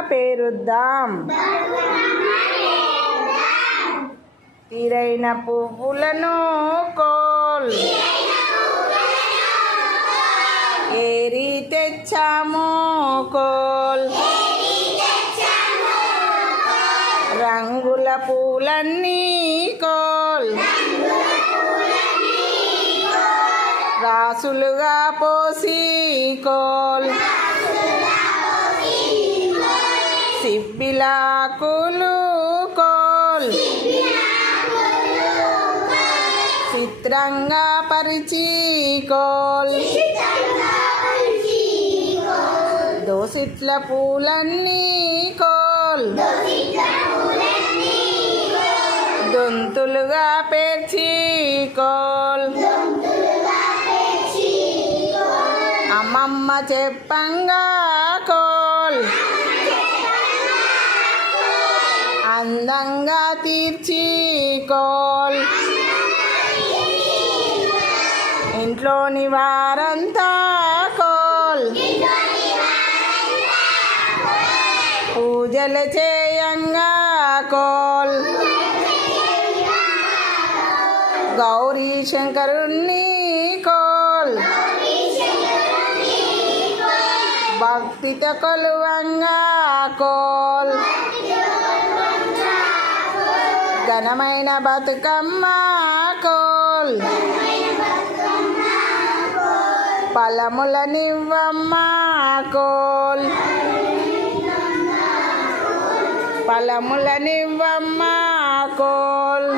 పేరుద్దాం. తీరైన పువ్వులను కోల్ ఏరి తెచ్చాము కోల్. రంగుల పూలన్నీ కోల్ రాసులుగా పోసి కోల్. సిబ్బిలాకులు కోల్ చిత్రంగా పరిచి కోల్. దోసిట్ల పూలన్నీ కోల్ దొంతులుగా పేర్చి కోల్. అమ్మమ్మ చెప్పంగా కోల్ అందంగా తీర్చి కోల్. ఇంట్లోని వారంతా కోల్ పూజలు చేయంగా కోల్. గౌరీ శంకరుణ్ణి కోల్ భక్తితో కొలువంగా కోల్. ఘనమైన బతుకమ్మ కోల్ ఫలములనివ్వమ్మ కోల్. ఫలములనివ్వమ్మ కోల్.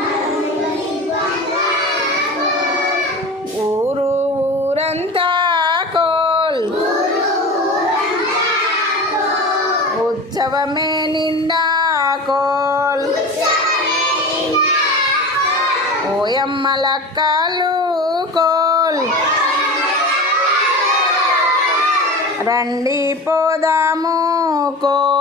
ఊరు ఊరంతా కోల్ ఉత్సవమే నిండా కోల్. ఓయమ్మ లక్కలు కోల్ రండి పోదాము కోల్.